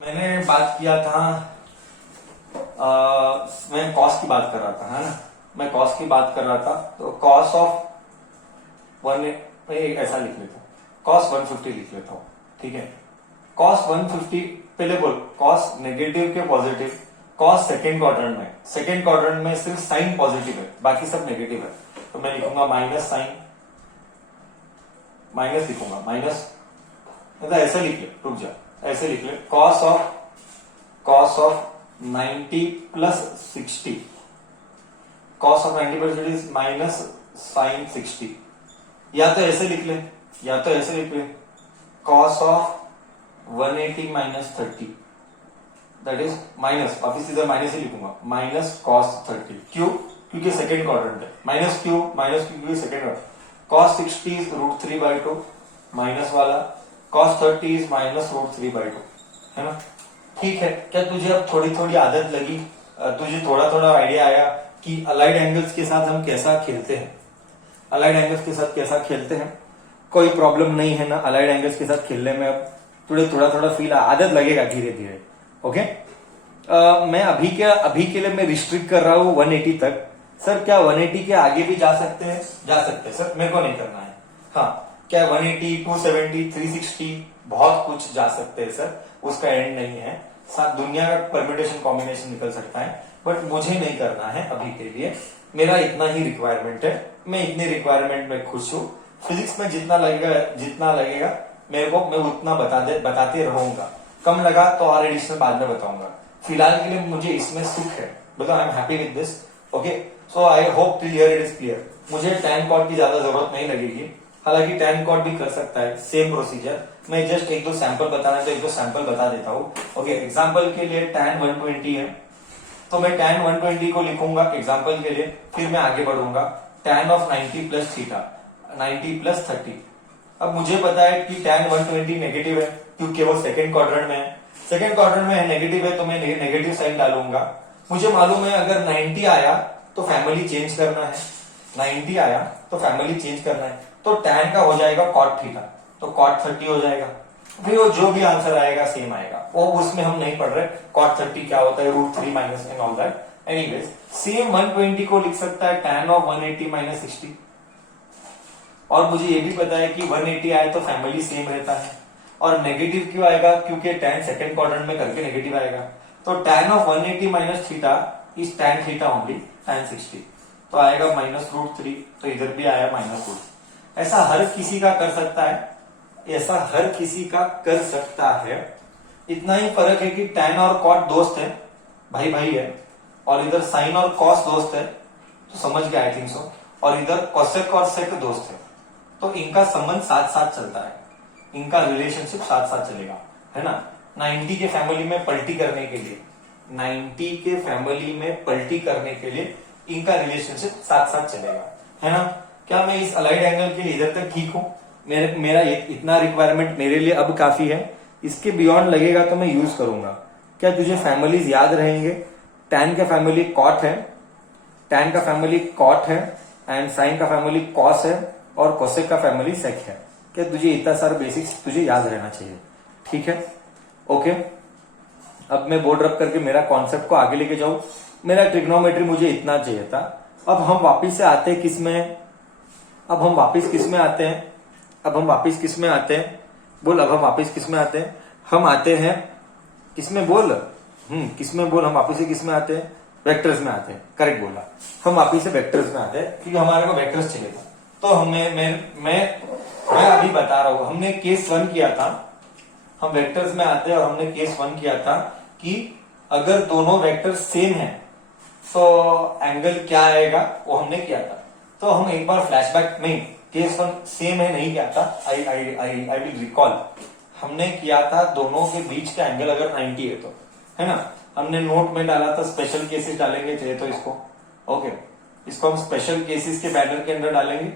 मैंने बात किया था मैं कॉस की बात कर रहा था, है ना। मैं कॉस की बात कर रहा था, तो कॉस ऑफ वन ऐसा लिख लेता हूं, कॉस 150 लिख लेता हूं, ठीक है। कॉस 150 पहले बोल, कॉस नेगेटिव के पॉजिटिव, कॉस सेकेंड क्वाड्रेंट में सिर्फ साइन पॉजिटिव है, बाकी सब नेगेटिव है। तो मैं लिखूंगा माइनस साइन, माइनस लिखूंगा माइनस, मतलब ऐसे लिख ले, रुक जा, ऐसे लिख ले, cos of 90 plus 60, cos of 90 plus 60 is minus sine 60। या तो ऐसे लिख ले, या तो ऐसे लिख ले, cos of 180 minus 30, that is minus, वापिस इधर माइनस ही लिखूंगा, माइनस कॉस 30। क्यों? क्योंकि सेकेंड क्वाड्रेंट है, माइनस क्यों क्योंकि second quadrant. Cos 60 is √3/2 minus वाला, cos 30 इज माइनस √3/2, है ना। ठीक है, क्या तुझे अब थोड़ी थोड़ी आदत लगी, तुझे थोड़ा थोड़ा आइडिया आया कि अलाइड एंगल्स के साथ हम कैसा खेलते हैं, अलाइड एंगल्स के साथ कैसा खेलते हैं। कोई प्रॉब्लम नहीं है ना अलाइड एंगल्स के साथ खेलने में। अब तुझे थोड़ा थोड़ा फील आदत लगेगा धीरे धीरे। ओके, मैं अभी के लिए मैं रिस्ट्रिक्ट कर रहा हूं 180 तक। सर क्या 180 के आगे भी जा सकते हैं? जा सकते हैं सर, मेरे को नहीं करना है। हाँ, क्या 180, 270, 360 बहुत कुछ जा सकते हैं सर, उसका एंड नहीं है। साथ दुनिया का परम्यूटेशन कॉम्बिनेशन निकल सकता है, बट मुझे नहीं करना है अभी के लिए। मेरा इतना ही रिक्वायरमेंट है, मैं इतनी रिक्वायरमेंट में खुश हूँ। फिजिक्स में जितना लगेगा मेरे को, मैं उतना बताते रहूंगा। कम लगा तो और एडिशनल बाद में बताऊंगा। फिलहाल के लिए मुझे इसमें सुख है, because I am happy with this. Okay, so I hope till here it is clear. मुझे tan cot की ज्यादा जरूरत नहीं लगेगी, हालांकि tan cot भी कर सकता है, सेम प्रोसीजर। मैं जस्ट एक दो सैंपल बताना, तो एक दो सैंपल बता देता हूँ। ओके, एग्जांपल के लिए tan 120 है, तो मैं tan 120 को लिखूंगा एग्जांपल के लिए, फिर मैं आगे बढ़ूंगा। tan of 90 plus theta, 90 plus 30। अब मुझे पता है कि tan 120 नेगेटिव है, क्योंकि वो सेकेंड क्वाड्रेंट में है। सेकेंड क्वाड्रेंट में नेगेटिव है, तो मैं नेगेटिव साइन डालूंगा। मुझे मालूम है अगर 90 आया तो फैमिली चेंज करना है, 90 आया तो फैमिली चेंज करना है, तो tan का हो जाएगा cot थीटा, तो cot 30 हो जाएगा। फिर वो जो भी आंसर आएगा सेम आएगा, वो उसमें हम नहीं पढ़ रहे cot 30 क्या होता है, √3 minus and all that. Anyways, same 120 को लिख सकता है tan ऑफ 180 माइनस 60। और मुझे ये भी पता है कि 180 आए तो फैमिली सेम रहता है। और नेगेटिव क्यों आएगा? क्योंकि tan सेकेंड क्वाड्रेंट में करके नेगेटिव आएगा। तो tan of 180 minus theta is tan theta only, tan 60, तो आएगा माइनस √3, तो इधर भी आया माइनस √3। ऐसा हर किसी का कर सकता है, ऐसा हर किसी का कर सकता है। इतना ही फर्क है कि tan और cot दोस्त है, भाई भाई है, और इधर sin और cos दोस्त है, तो समझ गया आई थिंक सो। और इधर cosec और sec दोस्त है, तो इनका संबंध साथ साथ चलता है, इनका रिलेशनशिप साथ साथ चलेगा, है ना। 90 के फैमिली में पलटी करने के लिए, 90 के फैमिली में पलटी करने के लिए इनका रिलेशनशिप साथ साथ चलेगा, है ना। क्या मैं इस अलाइड एंगल के लिए इधर तक ठीक हूं? मेरा इतना रिक्वायरमेंट मेरे लिए अब काफी है। इसके बियॉन्ड लगेगा तो मैं यूज करूंगा। क्या तुझे फैमिलीज याद रहेंगे? tan का फैमिली cot है, tan का फैमिली cot है, एंड sin का फैमिली cos है, और cosec का फैमिली sec है। क्या तुझे इतना सारा बेसिक्स तुझे याद रहना चाहिए, ठीक है। ओके, अब मैं बोर्ड रब करके मेरा कॉन्सेप्ट को आगे लेके जाऊं। मेरा ट्रिग्नोमेट्री मुझे इतना चाहिए था। अब हम वापिस से आते हैं किसमें? अब हम वापिस किस में आते हैं? अब हम वापिस किस में आते हैं? बोल, अब हम वापिस किस में आते हैं? हम आते हैं किसमें? बोल, किसमें बोल, हम वापिस से किस में आते हैं? वेक्टर्स में आते हैं, करेक्ट बोला। हम वापिस से वेक्टर्स में आते हैं, क्योंकि हमारे को वेक्टर्स चाहिए था। तो मैं अभी बता रहा हूं, हमने केस 1 किया था, हम वेक्टर्स में आते हैं, और हमने केस 1 किया था कि अगर दोनों वेक्टर सेम है तो एंगल क्या आएगा, वो हमने किया था। तो हम एक बार फ्लैशबैक में, केस 1 सेम है नहीं किया था, आई विल रिकॉल। हमने किया था दोनों के बीच का एंगल अगर 90 है तो, है ना। हमने नोट में डाला था, स्पेशल केसेस डालेंगे चाहिए तो इसको। ओके, इसको हम स्पेशल केसेस के बैनर के अंदर डालेंगे।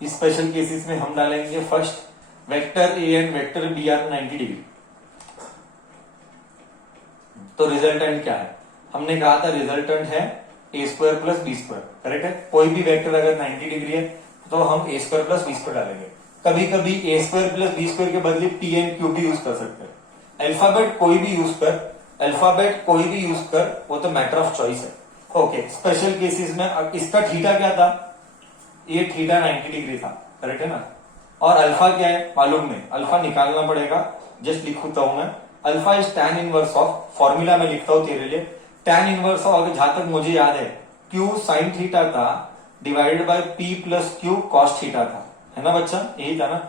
इस स्पेशल केसेस में हम डालेंगे first vector A and vector B are 90 degree. तो रिजल्टेंट क्या है? हमने कहा था रिजल्टेंट है a² प्लस b², करेक्ट है। कोई भी वेक्टर अगर 90 डिग्री है तो हम a² प्लस b² डालेंगे। कभी कभी a² प्लस b² के बदले p एंड q भी यूज कर सकते हैं, अल्फाबेट कोई भी यूज कर, अल्फाबेट कोई भी यूज कर, वो तो मैटर ऑफ चॉइस है। ओके, स्पेशल केसेस में अब इसका थीटा क्या था, ये थीटा 90 डिग्री था, करेक्ट है ना, और अल्फा क्या है मालूम नहीं, अल्फा निकालना पड़ेगा, जस्ट लिखता हूं मैं, alpha is tan inverse of, formula में लिखता हूं तेरे लिए, tan इनवर्स ऑफ, अगर जहां तक मुझे याद है Q sin थीटा था divided by P plus Q cos theta था, है ना बच्चा, यही था ना,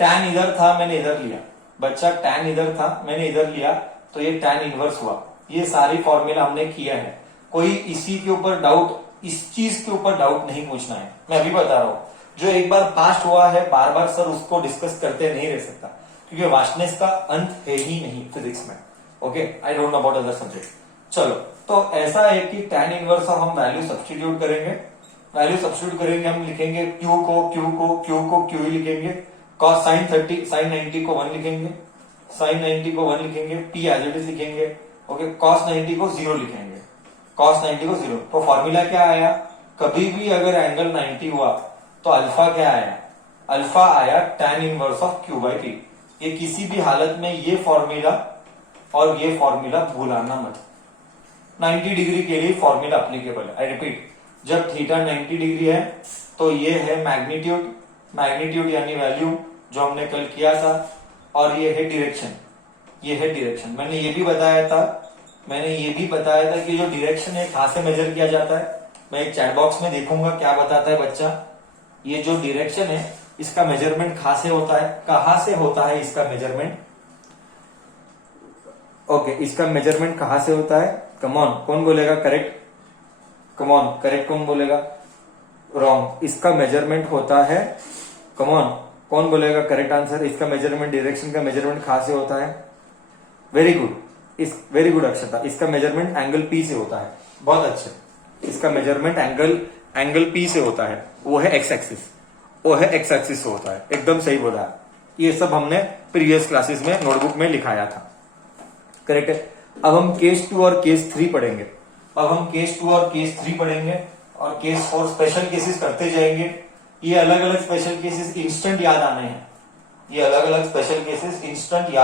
tan इधर था मैंने इधर लिया, बच्चा tan इधर था मैंने इधर लिया, तो ये tan इनवर्स हुआ। ये सारी फॉर्मूला हमने किया है, कोई इसी के ऊपर डाउट, इस चीज के ऊपर डाउट नहीं पूछना है, मैं अभी बता रहा हूं, जो एक बार पास्ट हुआ है बार बार सर उसको डिस्कस करते नहीं रह सकता, क्योंकि वास्टनेस का अंत है ही नहीं फिजिक्स में। Okay, I don't know about other subject. चलो, तो ऐसा है कि tan इनवर्स ऑफ हम वैल्यू सब्स्टिट्यूट करेंगे, वैल्यू सब्स्टिट्यूट करेंगे, हम लिखेंगे Q को Q ही लिखेंगे, cos sin 90 को 1 लिखेंगे, sin 90 को 1 लिखेंगे, P एज इट इज लिखेंगे, ओके, cos 90 को 0 लिखेंगे, cos 90 को 0। तो फॉर्मूला क्या आया, कभी भी अगर एंगल 90 हुआ तो अल्फा क्या आया, अल्फा आया tan inverse of Q by P। ये किसी भी हालत में ये फॉर्मूला और ये फॉर्मूला भूलाना मत, 90 डिग्री के लिए फॉर्मूला एप्लीकेबल है। आई रिपीट, जब थीटा 90 डिग्री है तो ये है मैग्नीट्यूड, मैग्नीट्यूड यानी वैल्यू जो हमने कल किया था, और ये है डायरेक्शन, ये है डायरेक्शन। मैंने ये भी बताया था कि जो डायरेक्शन है कहां से मेजर किया जाता है, मैं एक चैट बॉक्स में देखूंगा क्या बताता है बच्चा, ये जो डायरेक्शन है इसका मेजरमेंट कहां से होता है इसका मेजरमेंट, ओके, इसका मेजरमेंट कहां से होता है, कमॉन कौन बोलेगा करेक्ट, कमॉन करेक्ट कौन बोलेगा, रॉन्ग, इसका मेजरमेंट होता है, कमॉन कौन बोलेगा करेक्ट आंसर, इसका मेजरमेंट, डायरेक्शन का मेजरमेंट कहां से होता है, वेरी गुड, वेरी गुड अक्षता, इसका मेजरमेंट एंगल P से होता है, बहुत अच्छे, इसका मेजरमेंट एंगल P से होता है, वो है एक्स एक्सिस से होता है, एकदम सही बोला है, ये सब हमने प्रीवियस क्लासेस में नोटबुक में लिखाया था, करेक्ट है। अब हम केस 2 और केस 3 पढ़ेंगे, और केस 4 स्पेशल केसेस करते जाएंगे। ये अलग अलग स्पेशल केसेस इंस्टेंट याद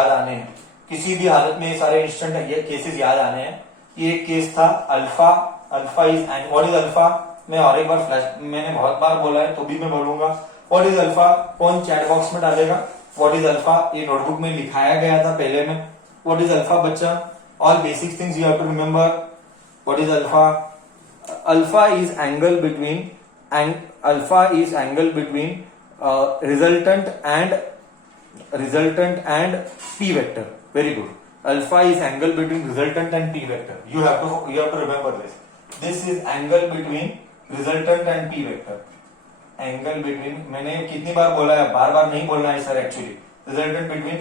आने हैं, किसी भी हालत में ये सारे इंस्टेंट केसेस याद आने हैं। ये एक केस था alpha is, what is alpha, मैं और एक बार मैंने बहुत बार बोला है तो भी मैं बोलूंगा, व्हाट इज अल्फा, कौन चैट बॉक्स में डालेगा, व्हाट इज अल्फा, ये नोटबुक में लिखाया गया था पहले में, व्हाट इज अल्फा बच्चा, all basic things you have to remember, what is alpha, alpha is angle between resultant and P vector, very good, alpha is angle between resultant and P vector, you have to remember this is angle between resultant and P vector, angle between, मैंने कितनी बार बोला है, बार बार नहीं बोलना है sir, actually resultant between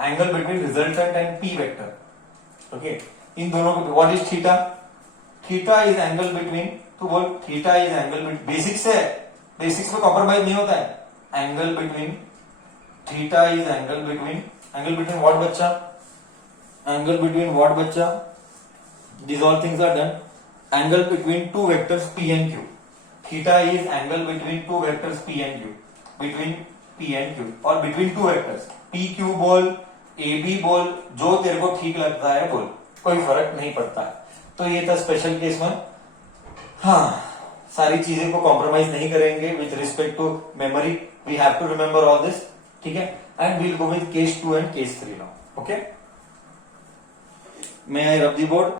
angle between resultant and P vector, okay, इन दोनों को, what is theta is angle between, तो बोल theta is angle between, basics में कॉम्प्रोमाइज नहीं होता है, angle between, theta is angle between what बच्चा, these all things are done, angle between two vectors P and Q, theta is angle between two vectors P and Q, और between two vectors PQ बोल, AB बोल, जो तेरे को ठीक लगता है बोल, कोई फर्क नहीं पड़ता है। तो ये था स्पेशल केस में, हाँ, सारी चीजें को कॉम्प्रोमाइज नहीं करेंगे with respect to memory, we have to remember all this, ठीक है, and we'll go with case 2 and case 3 now, okay, may I rub the board.